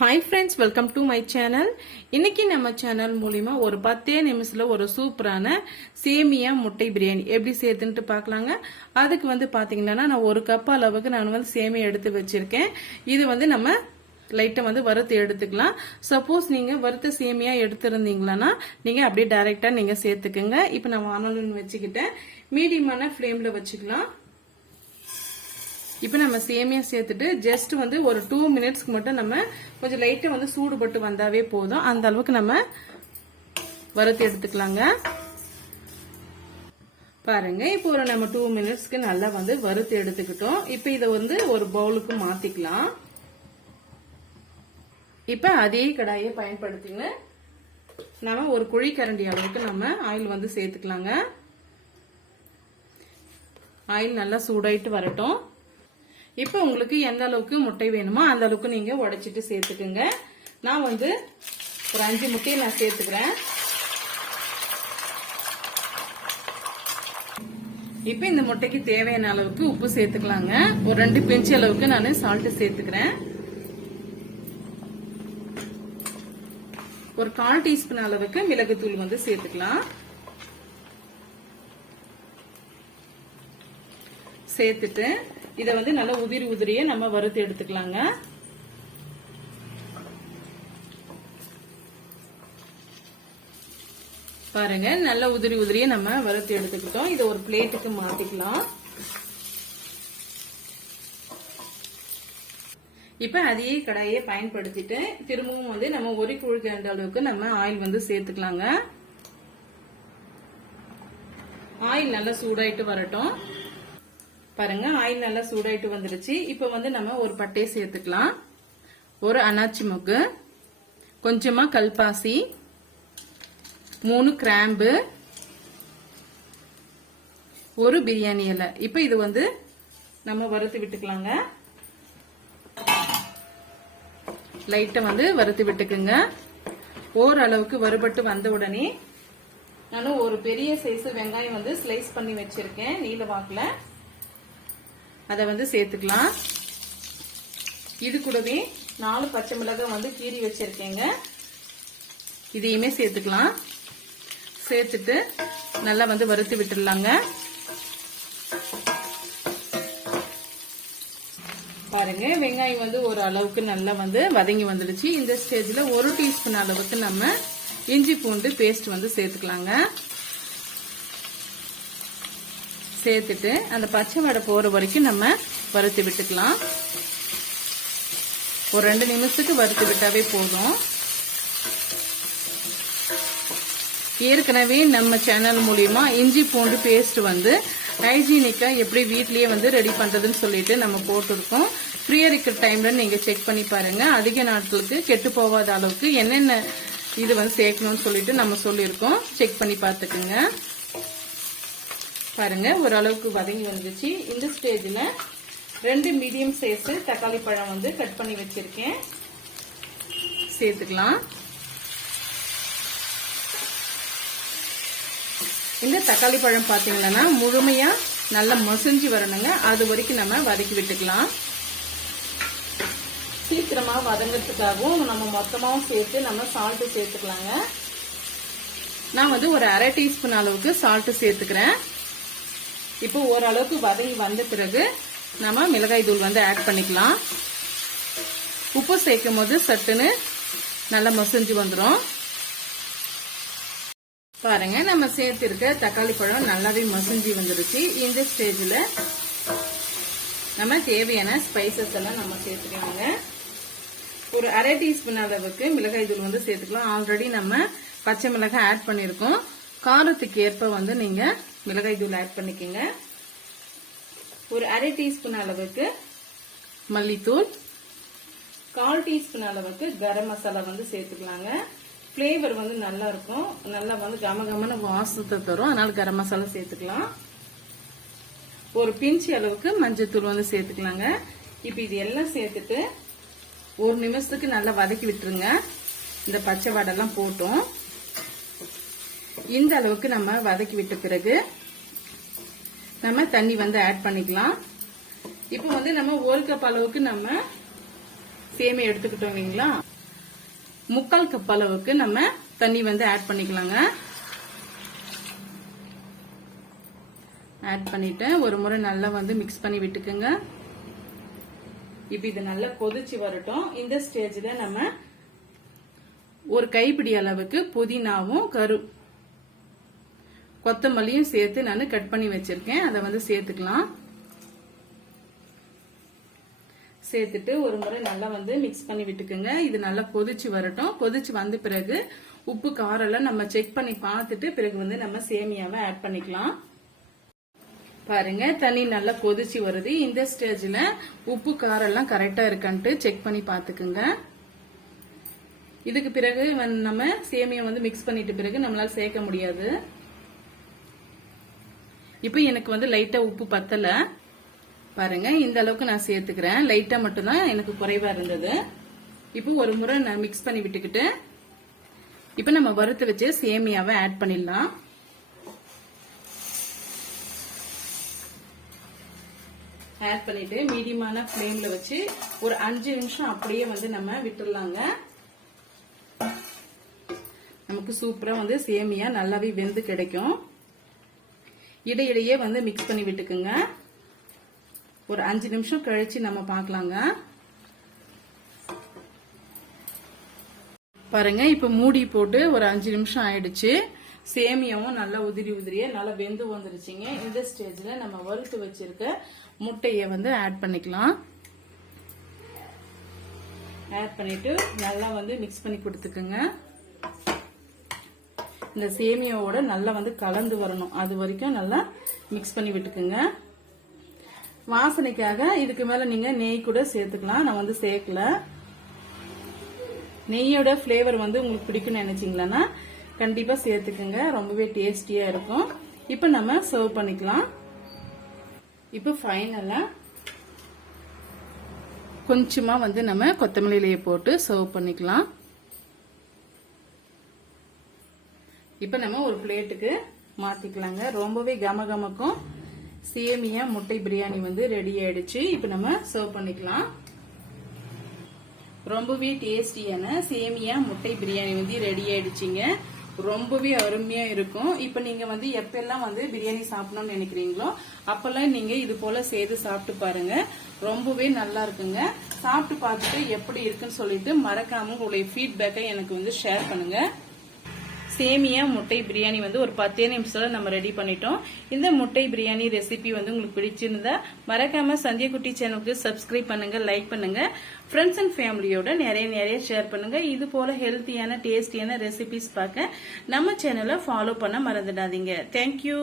Hi friends welcome to my channel இன்னைக்கு நம்ம channel மூலிமா ஒரு பத்தே நிமிஷத்தில் ஒரு சூப்பரான சேமியா முட்டை பிரியாணி எப்படி சேர்த்துன்ட்டு பார்க்கலாங்க. அதுக்கு வந்து பார்த்தீங்கன்னா நான் ஒரு கப் அளவுக்கு நான் வந்து சேமியா எடுத்து வச்சிருக்கேன். இது வந்து நம்ம லைட்டை வந்து வறுத்து எடுத்துக்கலாம். சப்போஸ் நீங்கள் வறுத்த சேமியா எடுத்திருந்தீங்களா நீங்கள் அப்படியே டைரெக்டாக நீங்கள் சேர்த்துக்குங்க. இப்போ நான் வானொலின்னு வச்சுக்கிட்டேன். மீடியமான ஃப்ளேமில் வச்சுக்கலாம். இப்போ நம்ம சேமியா சேர்த்துட்டு ஜஸ்ட் வந்து ஒரு டூ மினிட்ஸ்க்கு மட்டும் நம்ம கொஞ்சம் லைட்டாக வந்து சூடுபட்டு வந்தாவே போதும். அந்த அளவுக்கு நம்ம வறுத்து எடுத்துக்கலாங்க. பாருங்க இப்போ ஒரு நம்ம டூ மினிட்ஸ்க்கு நல்லா வந்து வறுத்து எடுத்துக்கிட்டோம். இப்போ இதை வந்து ஒரு பவுலுக்கு மாத்திக்கலாம். இப்போ அதே கடாயை பயன்படுத்திங்க நம்ம ஒரு குழி கரண்டி அளவுக்கு நம்ம ஆயில் வந்து சேர்த்துக்கலாங்க. ஆயில் நல்லா சூடாயிட்டு வரட்டும். இப்போ உங்களுக்கு எந்த அளவுக்கு முட்டை வேணுமோ அந்த அளவுக்கு நீங்க உடைச்சிட்டு சேர்த்துக்குங்க. நான் வந்து ஒரு அஞ்சு முட்டையை நான் சேர்த்துக்கிறேன். இப்போ இந்த முட்டைக்கு தேவையான அளவுக்கு உப்பு சேர்த்துக்கலாங்க. ஒரு ரெண்டு பெஞ்சு அளவுக்கு நான் சால்ட்டு சேர்த்துக்கிறேன். ஒரு கால் டீஸ்பூன் அளவுக்கு மிளகுத்தூள் வந்து சேர்த்துக்கலாம். சேர்த்துட்டு இதை வந்து நல்லா உதிரி உதிரியே நம்ம வறுத்து எடுத்துக்கலாங்க. பாருங்க நல்ல உதிரி உதிரியே நம்ம வறுத்து எடுத்துக்கிட்டோம். இதை ஒரு பிளேட்டுக்கு மாத்திக்கலாம். இப்ப அதே கடாயை பயன்படுத்திட்டு திரும்பவும் வந்து நம்ம ஒரு குழுக்கின்ற அளவுக்கு நம்ம ஆயில் வந்து சேர்த்துக்கலாங்க. ஆயில் நல்லா சூடாயிட்டு வரட்டும். பாருங்க ஆயில் நல்லா சூடாயிட்டு வந்துருச்சு இப்போ வந்து நம்ம ஒரு பட்டையை சேர்த்துக்கலாம். ஒரு அனாச்சி மொக்கு கொஞ்சமா கல்பாசி மூணு கிராம்பு ஒரு பிரியாணி இலை. இப்போ இது வந்து நம்ம வறுத்து விட்டுக்கலாங்க. லைட்டை வந்து வறுத்து விட்டுக்குங்க. ஓரளவுக்கு வறுபட்டு வந்த உடனே நானும் ஒரு பெரிய சைஸ் வெங்காயம் வந்து ஸ்லைஸ் பண்ணி வச்சிருக்கேன் நீல வாக்குல. அதை வந்து சேர்த்துக்கலாம். இது கூடவே நாலு பச்சை மிளகாய் வந்து கீறி வச்சிருக்கேங்க. இதையுமே சேர்த்துக்கலாம். சேர்த்துட்டு நல்லா வந்து வறுத்து விட்டுடலாங்க. பாருங்க வெங்காயம் வந்து ஒரு அளவுக்கு நல்லா வந்து வதங்கி வந்துடுச்சு. இந்த ஸ்டேஜில் ஒரு டீஸ்பூன் அளவுக்கு நம்ம இஞ்சி பூண்டு பேஸ்ட் வந்து சேர்த்துக்கலாங்க. சேர்த்துட்டு அந்த பச்சை வடை போகிற வரைக்கும் நம்ம வறுத்து விட்டுக்கலாம். ஒரு ரெண்டு நிமிஷத்துக்கு வறுத்து விட்டாவே போதும். ஏற்கனவே நம்ம சேனல் மூலியமா இஞ்சி பூண்டு பேஸ்ட் வந்து ஹைஜீனிக்காக எப்படி வீட்லேயே வந்து ரெடி பண்ணுறதுன்னு சொல்லிட்டு நம்ம போட்டிருக்கோம். ஃப்ரீயாக இருக்கிற டைமில் நீங்கள் செக் பண்ணி பாருங்கள் அதிக நாட்களுக்கு கெட்டு போகாத அளவுக்கு என்னென்ன இது வந்து சேர்க்கணும்னு சொல்லிட்டு நம்ம சொல்லியிருக்கோம். செக் பண்ணி பார்த்துக்குங்க. பாருங்க ஓரளவுக்கு வதங்கி வந்துச்சு. இந்த ஸ்டேஜில் ரெண்டு மீடியம் சைஸ் தக்காளி பழம் வந்து கட் பண்ணி வச்சிருக்கேன். சேர்த்துக்கலாம். இந்த தக்காளி பழம் பார்த்தீங்கன்னா முழுமையா நல்லா மசிஞ்சு வரணுங்க. அது வரைக்கும் நம்ம வதக்கி விட்டுக்கலாம். சீக்கிரமா வதங்கிறதுக்காகவும் நம்ம மொத்தமாகவும் சேர்த்து நம்ம சால்ட்டு சேர்த்துக்கலாங்க. நான் வந்து ஒரு அரை டீஸ்பூன் அளவுக்கு சால்ட்டு சேர்த்துக்கிறேன். இப்போ ஓரளவுக்கு வதங்கி வந்த பிறகு நம்ம மிளகாய் தூள் வந்து ஆட் பண்ணிக்கலாம். உப்பு சேர்க்கும் போது சட்டுன்னு நல்லா மசிஞ்சு வந்துடும் பாருங்க நம்ம சேர்த்திருக்க தக்காளி பழம் நல்லாவே மசிஞ்சு வந்துருச்சு. இந்த ஸ்டேஜில் நம்ம தேவையான ஸ்பைசஸ் எல்லாம் நம்ம சேர்த்துக்கலாங்க. ஒரு அரை டீஸ்பூன் அளவுக்கு மிளகாய் தூள் வந்து சேர்த்துக்கலாம். ஆல்ரெடி நம்ம பச்சை மிளகாய் ஆட் பண்ணியிருக்கோம். காரத்துக்கு ஏற்ப வந்து நீங்கள் மிளகாய் தூள் ஆட் பண்ணிக்கோங்க. ஒரு அரை டீஸ்பூன் அளவுக்கு மல்லித்தூள். கால் டீஸ்பூன் அளவுக்கு கரம் மசாலா வந்து சேர்த்துக்கலாங்க. ஃப்ளேவர் வந்து நல்லா இருக்கும். நல்லா வந்து கம கமன வாசத்தை தரும். அதனால கரம் மசாலா சேர்த்துக்கலாம். ஒரு பிஞ்சி அளவுக்கு மஞ்சத்தூள் வந்து சேர்த்துக்கலாங்க. இப்போ இது எல்லாம் சேர்த்துட்டு ஒரு நிமிஷத்துக்கு நல்லா வதக்கி விட்டுருங்க. இந்த பச்சை வடெல்லாம் போட்டோம். இந்த அளவுக்கு நம்ம வதக்கி விட்ட பிறகு நம்ம தண்ணி வந்து ஆட் பண்ணிக்கலாம். இப்போ வந்து நம்ம ஒரு கப் அளவுக்கு நம்ம சேமியா எடுத்துக்கிட்டோம் இல்லைங்களா? முக்கால் கப் அளவுக்கு நம்ம தண்ணி வந்து ஆட் பண்ணிக்கலாங்க. ஆட் பண்ணிட்டு ஒரு முறை நல்லா வந்து மிக்ஸ் பண்ணி விட்டுக்குங்க. இப்ப இது நல்லா கொதிச்சு வரட்டும். இந்த ஸ்டேஜ்ல நம்ம ஒரு கைப்பிடி அளவுக்கு புதினாவும் கரு கொத்தமல்லியும் சேர்த்து நான் கட் பண்ணி வச்சிருக்கேன். அதை வந்து சேர்த்துக்கலாம். சேர்த்துட்டு ஒரு முறை நல்லா வந்து மிக்ஸ் பண்ணி விட்டுக்குங்க. இது நல்லா கொதிச்சு வரட்டும். கொதிச்சு வந்த பிறகு உப்பு காரம் எல்லாம் நம்ம செக் பண்ணி பார்த்துட்டு பிறகு வந்து நம்ம சேமியாவை ஆட் பண்ணிக்கலாம். பாருங்க தண்ணி நல்லா கொதிச்சு வருது. இந்த ஸ்டேஜ்ல உப்பு காரெல்லாம் கரெக்டாக கரெக்டா இருக்கான்ட்டு செக் பண்ணி பாத்துக்குங்க இதுக்கு பிறகு நம்ம சேமியா வந்து மிக்ஸ் பண்ணிட்டு பிறகு நம்மளால சேர்க்க முடியாது. இப்போ எனக்கு வந்து லைட்டா உப்பு பத்தல. பாருங்க இந்த அளவுக்கு நான் சேர்த்துக்கிறேன். லைட்டா மட்டும்தான் எனக்கு குறைவா இருந்தது. இப்போ ஒரு முறை நான் மிக்ஸ் பண்ணி விட்டுக்கிட்டு இப்போ நம்ம வறுத்து வச்சு சேமியாவை ஆட் பண்ணிடலாம். ஆட் பண்ணிட்டு மீடியமான ஃப்ளேம்ல வச்சு ஒரு அஞ்சு நிமிஷம் அப்படியே வந்து நம்ம விட்டுடலாங்க. நமக்கு சூப்பரா வந்து சேமியா நல்லாவே வெந்து கிடைக்கும். இடையிடையே வந்து மிக்ஸ் பண்ணி விட்டுக்குங்க. ஒரு அஞ்சு நிமிஷம் கழிச்சு நம்ம பார்க்கலாங்க. பாருங்க இப்ப மூடி போட்டு ஒரு அஞ்சு நிமிஷம் ஆயிடுச்சு. சேமியாவும் நல்லா உதிரி உதிரியே நல்லா வெந்து வந்துருச்சுங்க. இந்த ஸ்டேஜ்ல நம்ம வறுத்து வச்சிருக்க முட்டையை வந்து ஆட் பண்ணிக்கலாம். ஆட் பண்ணிட்டு நல்லா வந்து மிக்ஸ் பண்ணி கொடுத்துக்குங்க. இந்த சேமியாவோட நல்லா வந்து கலந்து வரணும். அது வரைக்கும் நல்லா மிக்ஸ் பண்ணி விட்டுக்குங்க. வாசனைக்காக இதுக்கு மேல நீங்க நெய் கூட சேர்த்துக்கலாம். நான் வந்து சேர்க்கல. நெய்யோட ஃப்ளேவர் வந்து உங்களுக்கு பிடிக்கும்னு நினைச்சீங்களா கண்டிப்பா சேர்த்துக்குங்க. ரொம்பவே டேஸ்டியா இருக்கும். இப்போ நம்ம சர்வ் பண்ணிக்கலாம். இப்போ ஃபைனலாக கொஞ்சமா வந்து நம்ம கொத்தமல்லியிலேயே போட்டு சர்வ் பண்ணிக்கலாம். இப்போ நம்ம ஒரு பிளேட்டுக்கு மாத்திக்கலாங்க. ரொம்பவே கம கமக்கும். சேமியா முட்டை பிரியாணி வந்து ரெடி ஆயிடுச்சு. இப்போ நம்ம சர்வ் பண்ணிக்கலாம். ரொம்பவே டேஸ்டியான சேமியா முட்டை பிரியாணி வந்து ரெடி ஆயிடுச்சுங்க. ரொம்பவே அருமையா இருக்கும். இப்ப நீங்க வந்து எப்பெல்லாம் வந்து பிரியாணி சாப்பிடணும்னு நினைக்கிறீங்களோ அப்பெல்லாம் நீங்க இது போல செய்து சாப்பிட்டு பாருங்க. ரொம்பவே நல்லா இருக்குங்க. சாப்பிட்டு பார்த்துட்டு எப்படி இருக்குன்னு சொல்லிட்டு மறக்காம உங்களுடைய ஃபீட்பேக்கை எனக்கு வந்து ஷேர் பண்ணுங்க. சேமியா முட்டை பிரியாணி வந்து ஒரு பத்தே நிமிஷத்துல நம்ம ரெடி பண்ணிட்டோம். இந்த முட்டை பிரியாணி ரெசிபி வந்து உங்களுக்கு பிடிச்சிருந்தா மறக்காம சந்தியகுட்டி சேனலுக்கு சப்ஸ்கிரைப் பண்ணுங்க லைக் பண்ணுங்க. ஃப்ரெண்ட்ஸ் அண்ட் ஃபேமிலியோட நிறைய நிறைய ஷேர் பண்ணுங்க. இது போல ஹெல்த்தியான டேஸ்டியான ரெசிபிஸ் பார்க்க நம்ம சேனலை ஃபாலோ பண்ண மறந்துடாதீங்க. தேங்க்யூ